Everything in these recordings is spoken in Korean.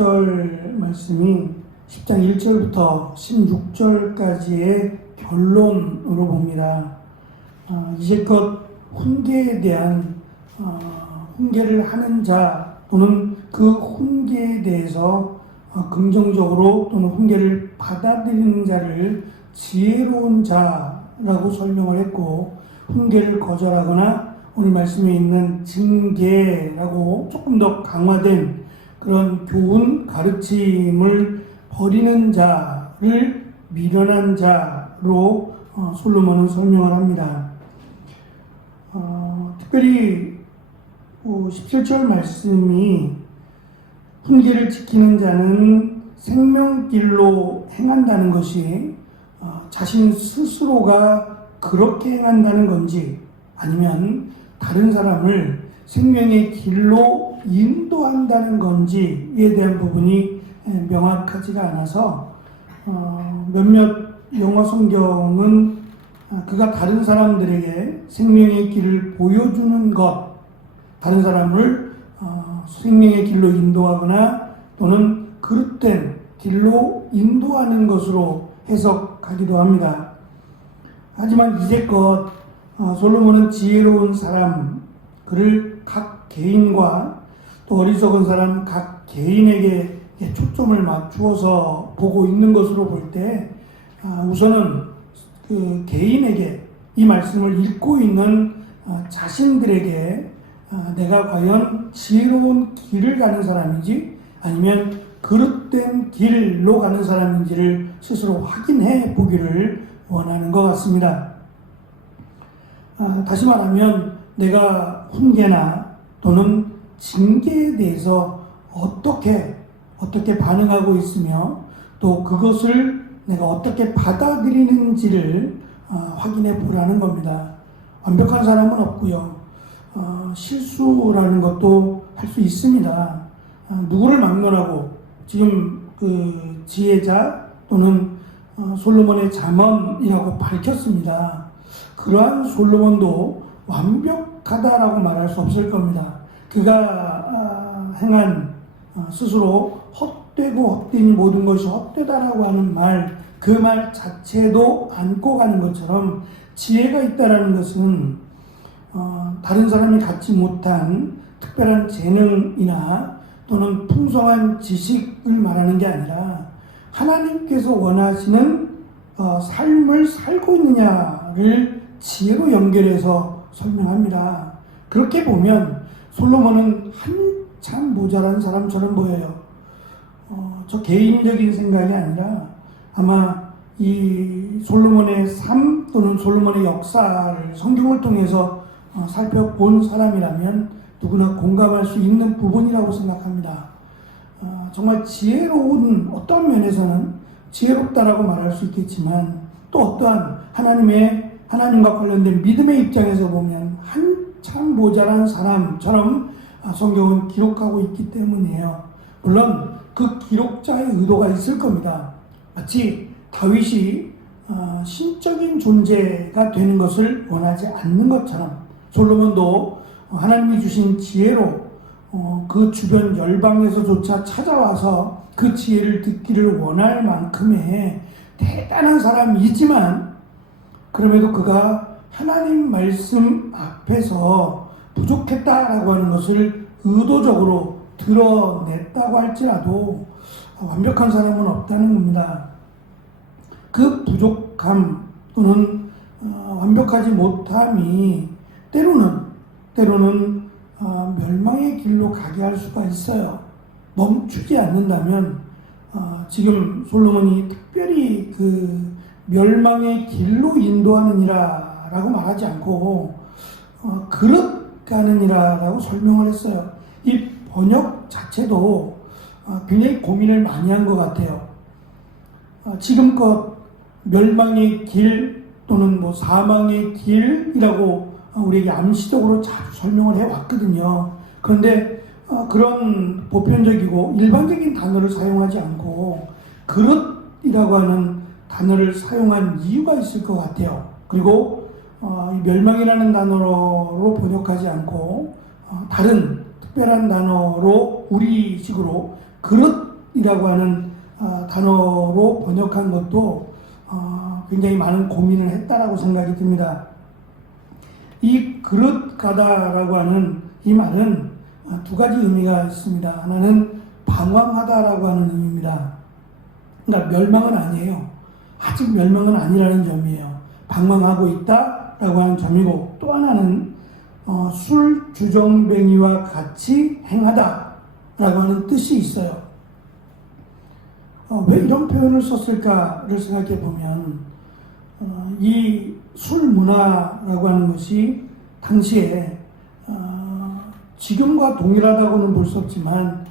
20절 말씀이 10장 1절부터 16절까지의 결론으로 봅니다. 이제껏 훈계에 대한 훈계를 하는 자 또는 그 훈계에 대해서 긍정적으로 또는 훈계를 받아들이는 자를 지혜로운 자라고 설명을 했고, 훈계를 거절하거나 오늘 말씀에 있는 징계라고 조금 더 강화된 그런 교훈, 가르침을 버리는 자를 미련한 자로 솔로몬은 설명을 합니다. 특별히 17절 말씀이 훈계를 지키는 자는 생명길로 행한다는 것이 자신 스스로가 그렇게 행한다는 건지 아니면 다른 사람을 생명의 길로 인도한다는 건지에 대한 부분이 명확하지가 않아서 몇몇 영어 성경은 그가 다른 사람들에게 생명의 길을 보여주는 것, 다른 사람을 생명의 길로 인도하거나 또는 그릇된 길로 인도하는 것으로 해석하기도 합니다. 하지만 이제껏 솔로몬은 지혜로운 사람, 그를 각 개인과 또 어리석은 사람 각 개인에게 초점을 맞추어서 보고 있는 것으로 볼 때 우선은 그 개인에게 이 말씀을 읽고 있는 자신들에게 내가 과연 지혜로운 길을 가는 사람인지 아니면 그릇된 길로 가는 사람인지를 스스로 확인해 보기를 원하는 것 같습니다. 다시 말하면 내가 훈계나 또는 징계에 대해서 어떻게 반응하고 있으며 또 그것을 내가 어떻게 받아들이는지를 확인해 보라는 겁니다. 완벽한 사람은 없고요. 실수라는 것도 할 수 있습니다. 누구를 막론하고 지금 그 지혜자 또는 솔로몬의 잠언이라고 밝혔습니다. 그러한 솔로몬도 완벽하다라고 말할 수 없을 겁니다. 그가 행한 스스로 헛되고 헛된 모든 것이 헛되다라고 하는 말, 그 말 자체도 안고 가는 것처럼 지혜가 있다라는 것은 다른 사람이 갖지 못한 특별한 재능이나 또는 풍성한 지식을 말하는 게 아니라 하나님께서 원하시는 삶을 살고 있느냐를 지혜로 연결해서 설명합니다. 그렇게 보면 솔로몬은 한참 모자란 사람처럼 보여요. 저 개인적인 생각이 아니라 아마 이 솔로몬의 삶 또는 솔로몬의 역사를 성경을 통해서 살펴본 사람이라면 누구나 공감할 수 있는 부분이라고 생각합니다. 정말 지혜로운 어떤 면에서는 지혜롭다라고 말할 수 있겠지만 또 어떠한 하나님과 관련된 믿음의 입장에서 보면 한참 모자란 사람처럼 성경은 기록하고 있기 때문이에요. 물론 그 기록자의 의도가 있을 겁니다. 마치 다윗이 신적인 존재가 되는 것을 원하지 않는 것처럼 솔로몬도 하나님이 주신 지혜로 그 주변 열방에서조차 찾아와서 그 지혜를 듣기를 원할 만큼의 대단한 사람이지만 그럼에도 그가 하나님 말씀 앞에서 부족했다라고 하는 것을 의도적으로 드러냈다고 할지라도 완벽한 사람은 없다는 겁니다. 그 부족함 또는 완벽하지 못함이 때로는 멸망의 길로 가게 할 수가 있어요. 멈추지 않는다면 지금 솔로몬이 특별히 그 멸망의 길로 인도하느니라라고 말하지 않고 그릇 가느니라라고 설명을 했어요. 이 번역 자체도 굉장히 고민을 많이 한 것 같아요. 지금껏 멸망의 길 또는 뭐 사망의 길이라고 우리에게 암시적으로 자주 설명을 해왔거든요. 그런데 그런 보편적이고 일반적인 단어를 사용하지 않고 그릇이라고 하는 단어를 사용한 이유가 있을 것 같아요. 그리고 멸망이라는 단어로 번역하지 않고 다른 특별한 단어로 우리식으로 그릇 그릇이라고 하는 단어로 번역한 것도 굉장히 많은 고민을 했다라고 생각이 듭니다. 이 그릇가다라고 하는 이 말은 두 가지 의미가 있습니다. 하나는 방황하다라고 하는 의미입니다. 그러니까 멸망은 아니에요. 아직 멸망은 아니라는 점이에요. 방황하고 있다라고 하는 점이고, 또 하나는 술 주정뱅이와 같이 행하다라고 하는 뜻이 있어요. 왜 이런 표현을 썼을까를 생각해 보면 이 술 문화라고 하는 것이 당시에 지금과 동일하다고는 볼 수 없지만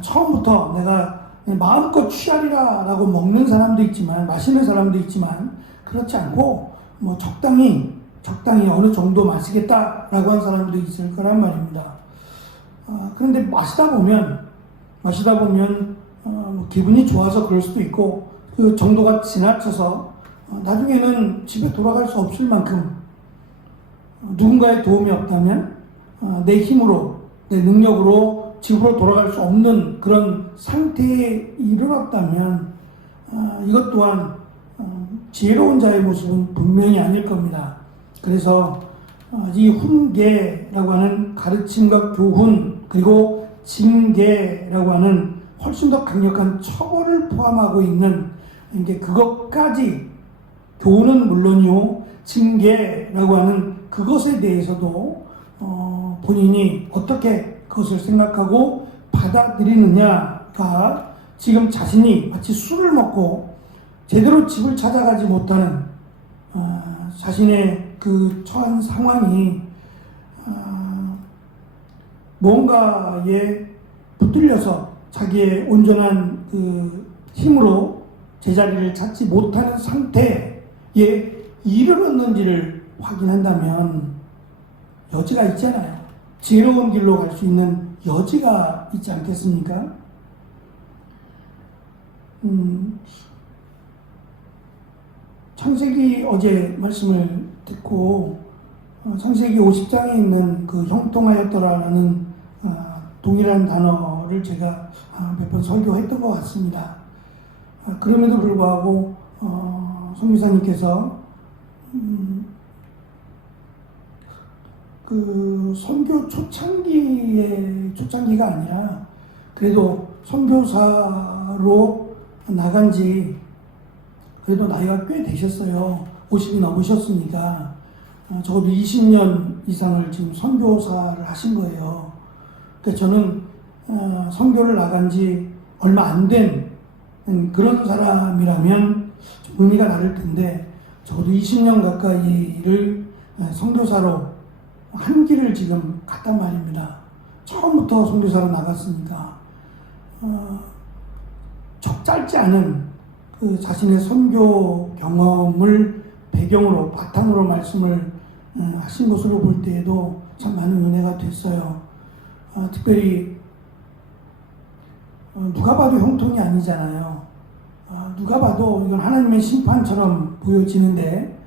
처음부터 내가 마음껏 취하리라 라고 먹는 사람도 있지만, 마시는 사람도 있지만, 그렇지 않고 뭐 적당히 어느 정도 마시겠다라고 한 사람도 있을 거란 말입니다. 그런데 마시다 보면 뭐 기분이 좋아서 그럴 수도 있고, 그 정도가 지나쳐서 나중에는 집에 돌아갈 수 없을 만큼 누군가의 도움이 없다면 내 힘으로, 내 능력으로 집으로 돌아갈 수 없는 그런 상태에 이르렀다면 이것 또한 지혜로운 자의 모습은 분명히 아닐 겁니다. 그래서 이 훈계라고 하는 가르침과 교훈, 그리고 징계라고 하는 훨씬 더 강력한 처벌을 포함하고 있는 이제 그것까지, 교훈은 물론이요, 징계라고 하는 그것에 대해서도 본인이 어떻게 그것을 생각하고 받아들이느냐가 지금 자신이 마치 술을 먹고 제대로 집을 찾아가지 못하는 자신의 그 처한 상황이 뭔가에 붙들려서 자기의 온전한 그 힘으로 제자리를 찾지 못하는 상태에 이르렀는지를 확인한다면 여지가 있잖아요. 지혜로운 길로 갈 수 있는 여지가 있지 않겠습니까? 창세기 어제 말씀을 듣고 창세기 50장에 있는 그 형통하였더라라는 동일한 단어를 제가 몇 번 설교했던 것 같습니다. 그럼에도 불구하고 성미사님께서 그 선교 초창기가 아니라 그래도 선교사로 나간 지 그래도 나이가 꽤 되셨어요. 50이 넘으셨으니까 적어도 20년 이상을 지금 선교사를 하신 거예요. 그러니까 저는 선교를 나간 지 얼마 안 된 그런 사람이라면 좀 의미가 다를 텐데, 적어도 20년 가까이를 선교사로 한 길을 지금 갔단 말입니다. 처음부터 선교사로 나갔으니까 적절치 않은 그 자신의 선교 경험을 배경으로, 바탕으로 말씀을 하신 것으로 볼 때에도 참 많은 은혜가 됐어요. 특별히 누가 봐도 형통이 아니잖아요. 누가 봐도 이건 하나님의 심판처럼 보여지는데,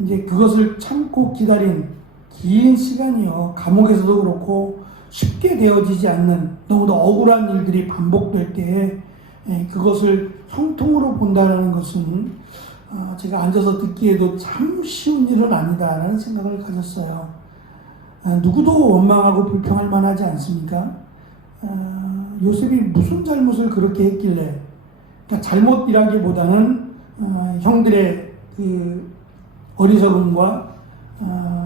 이제 그것을 참고 기다린 긴 시간이요, 감옥에서도 그렇고 쉽게 되어지지 않는 너무도 억울한 일들이 반복될 때에 그것을 형통으로 본다는 것은 제가 앉아서 듣기에도 참 쉬운 일은 아니다라는 생각을 가졌어요. 누구도 원망하고 불평할 만하지 않습니까? 요셉이 무슨 잘못을 그렇게 했길래, 그러니까 잘못이라기보다는 형들의 그 어리석음과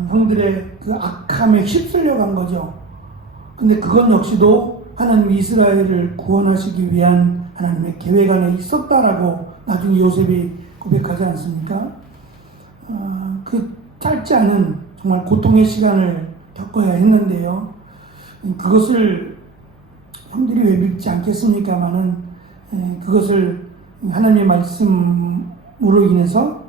형들의 그 악함에 휩쓸려 간 거죠. 근데 그건 역시도 하나님 이스라엘을 구원하시기 위한 하나님의 계획 안에 있었다라고 나중에 요셉이 고백하지 않습니까? 그 짧지 않은 정말 고통의 시간을 겪어야 했는데요. 그것을 형들이 왜 믿지 않겠습니까마는 그것을 하나님의 말씀으로 인해서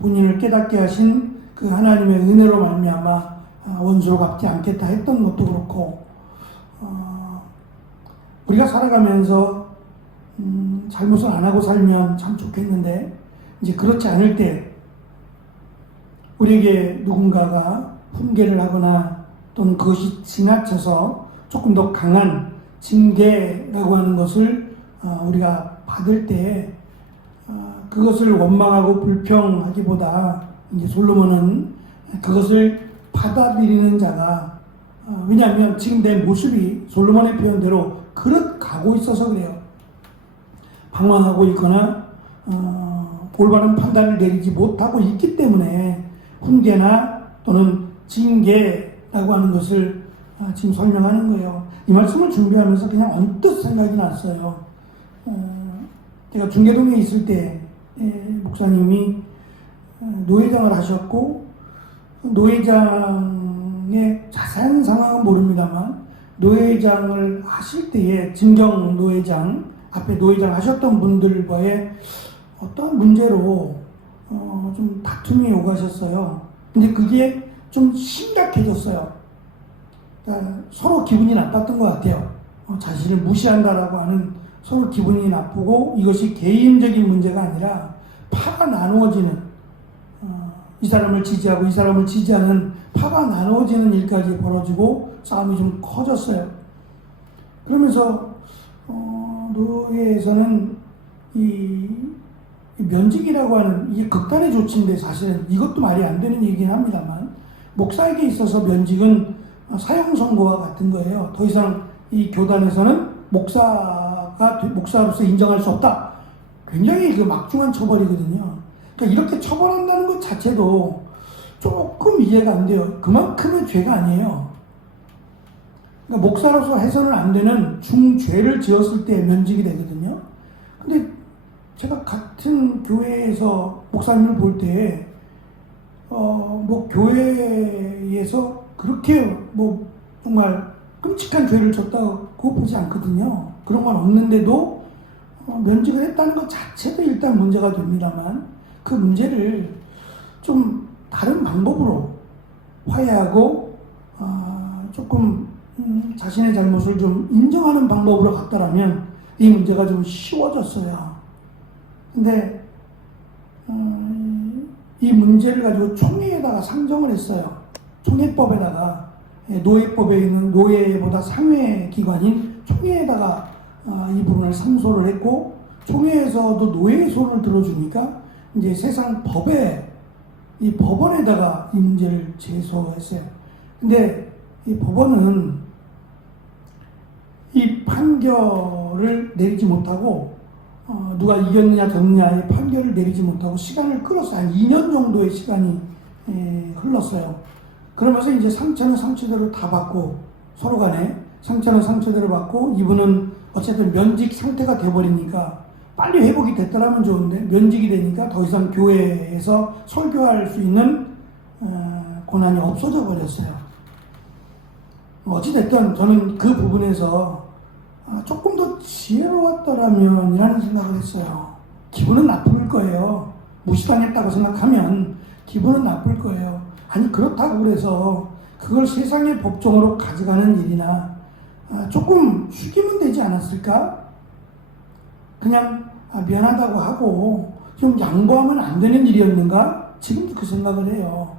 본인을 깨닫게 하신 그 하나님의 은혜로 말미암아 원수로 갚지 않겠다 했던 것도 그렇고, 우리가 살아가면서 잘못을 안 하고 살면 참 좋겠는데, 이제 그렇지 않을 때 우리에게 누군가가 훈계를 하거나 또는 그것이 지나쳐서 조금 더 강한 징계라고 하는 것을 우리가 받을 때 그것을 원망하고 불평하기보다 이제 솔로몬은 그것을 받아들이는 자가 왜냐하면 지금 내 모습이 솔로몬의 표현대로 그릇 가고 있어서 그래요. 방황하고 있거나 올바른 판단을 내리지 못하고 있기 때문에 훈계나 또는 징계라고 하는 것을 지금 설명하는 거예요. 이 말씀을 준비하면서 그냥 언뜻 생각이 났어요. 제가 중계동에 있을 때 목사님이 노회장을 하셨고 노회장의 자세한 상황은 모릅니다만 노회장을 하실 때에 진경 노회장 앞에 노회장 하셨던 분들과의 어떤 문제로 좀 다툼이 오가셨어요. 근데 그게 좀 심각해졌어요. 그러니까 서로 기분이 나빴던 것 같아요. 자신을 무시한다라고 하는 서로 기분이 나쁘고 이것이 개인적인 문제가 아니라 파가 나누어지는 이 사람을 지지하고 이 사람을 지지하는 파가 나누어지는 일까지 벌어지고 싸움이 좀 커졌어요. 그러면서 노회에서는 이 면직이라고 하는 이게 극단의 조치인데 사실은 이것도 말이 안 되는 얘기긴 합니다만 목사에게 있어서 면직은 사형 선고와 같은 거예요. 더 이상 이 교단에서는 목사로서 인정할 수 없다. 굉장히 그 막중한 처벌이거든요. 그러니까 이렇게 처벌한다는 것 자체도 조금 이해가 안 돼요. 그만큼의 죄가 아니에요. 그러니까 목사로서 해서는 안 되는 중죄를 지었을 때 면직이 되거든요. 근데 제가 같은 교회에서 목사님을 볼 때, 교회에서 그렇게 정말 끔찍한 죄를 졌다고 보지 않거든요. 그런 건 없는데도 면직을 했다는 것 자체도 일단 문제가 됩니다만 그 문제를 좀 다른 방법으로 화해하고 조금 자신의 잘못을 좀 인정하는 방법으로 갔더라면 이 문제가 좀 쉬워졌어요. 근데 이 문제를 가지고 총회에다가 상정을 했어요. 총회법에다가 노예법에 있는 노예보다 상회 기관인 총회에다가 이 부분을 상소를 했고 총회에서도 노예의 소를 들어주니까 이제 세상 이 법원에다가 이 문제를 제소했어요. 근데 이 법원은 이 판결을 내리지 못하고 누가 이겼느냐 졌느냐의 판결을 내리지 못하고 시간을 끌었어요. 한 2년 정도의 시간이 흘렀어요. 그러면서 이제 상처는 상처대로 다 받고 서로 간에 상처는 상처대로 받고 이분은 어쨌든 면직 상태가 돼버리니까 빨리 회복이 됐더라면 좋은데 면직이 되니까 더 이상 교회에서 설교할 수 있는 권한이 없어져 버렸어요. 어찌됐든 저는 그 부분에서 조금 더 지혜로웠더라면 이라는 생각을 했어요. 기분은 나쁠 거예요. 무시당했다고 생각하면 기분은 나쁠 거예요. 아니 그렇다고 그래서 그걸 세상의 법정으로 가져가는 일이나 조금 숙이면 되지 않았을까? 그냥 미안하다고 하고 좀 양보하면 안 되는 일이었는가? 지금도 그 생각을 해요.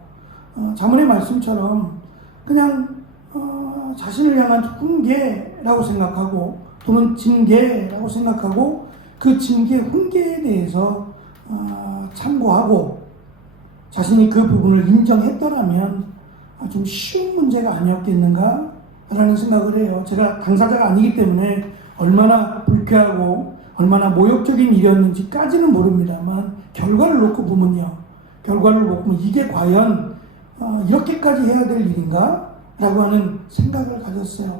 자문의 말씀처럼 그냥 자신을 향한 훈계라고 생각하고 또는 징계라고 생각하고 그 징계 훈계에 대해서 참고하고 자신이 그 부분을 인정했더라면 좀 쉬운 문제가 아니었겠는가 라는 생각을 해요. 제가 당사자가 아니기 때문에 얼마나 불쾌하고 얼마나 모욕적인 일이었는지까지는 모릅니다만 결과를 놓고 보면 이게 과연 이렇게까지 해야 될 일인가? 라고 하는 생각을 가졌어요.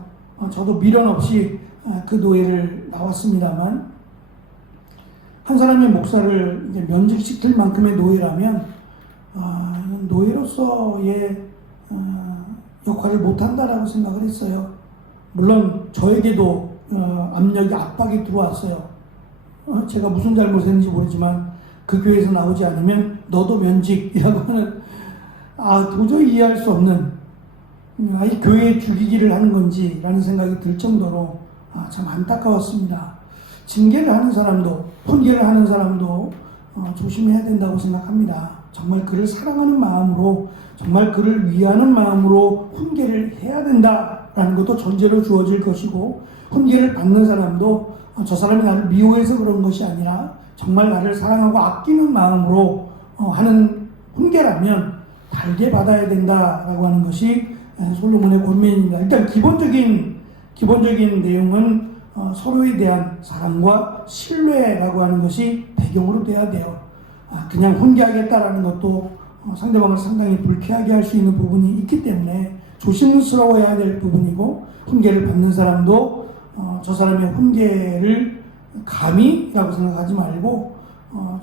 저도 미련 없이 그 노예를 나왔습니다만 한 사람의 목사를 이제 면직시킬 만큼의 노예라면 노예로서의 역할을 못한다라고 생각을 했어요. 물론 저에게도 압박이 들어왔어요. 제가 무슨 잘못했는지 모르지만 그 교회에서 나오지 않으면 너도 면직이라고 하는 도저히 이해할 수 없는 이 교회에 죽이기를 하는 건지 라는 생각이 들 정도로 참 안타까웠습니다. 징계를 하는 사람도 훈계를 하는 사람도 조심해야 된다고 생각합니다. 정말 그를 사랑하는 마음으로 정말 그를 위하는 마음으로 훈계를 해야 된다라는 것도 전제로 주어질 것이고 훈계를 받는 사람도 저 사람이 나를 미워해서 그런 것이 아니라 정말 나를 사랑하고 아끼는 마음으로 하는 훈계라면 달게 받아야 된다라고 하는 것이 솔로몬의 권면입니다. 일단 기본적인 내용은 서로에 대한 사랑과 신뢰라고 하는 것이 배경으로 돼야 돼요. 그냥 훈계하겠다라는 것도 상대방을 상당히 불쾌하게 할 수 있는 부분이 있기 때문에 조심스러워야 될 부분이고, 훈계를 받는 사람도 저 사람의 훈계를 감히라고 생각하지 말고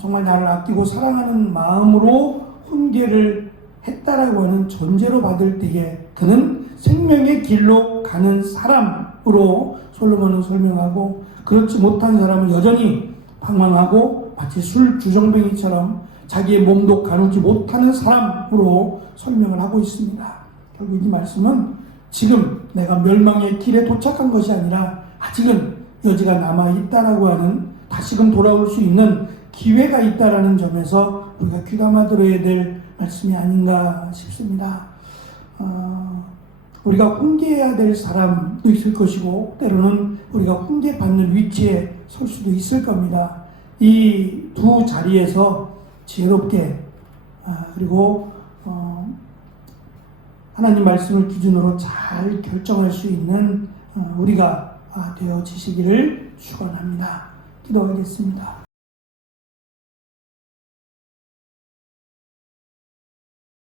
정말 나를 아끼고 사랑하는 마음으로 훈계를 했다라고 하는 전제로 받을 때에 그는 생명의 길로 가는 사람으로 솔로몬은 설명하고, 그렇지 못한 사람은 여전히 방황하고 마치 술 주정뱅이처럼 자기의 몸도 가누지 못하는 사람으로 설명을 하고 있습니다. 결국 이 말씀은 지금 내가 멸망의 길에 도착한 것이 아니라 아직은 여지가 남아있다라고 하는, 다시금 돌아올 수 있는 기회가 있다라는 점에서 우리가 귀담아 들어야 될 말씀이 아닌가 싶습니다. 우리가 훈계해야 될 사람도 있을 것이고, 때로는 우리가 훈계받는 위치에 설 수도 있을 겁니다. 이 두 자리에서 지혜롭게 그리고 하나님 말씀을 기준으로 잘 결정할 수 있는 우리가 되어지시기를 축원합니다. 기도하겠습니다.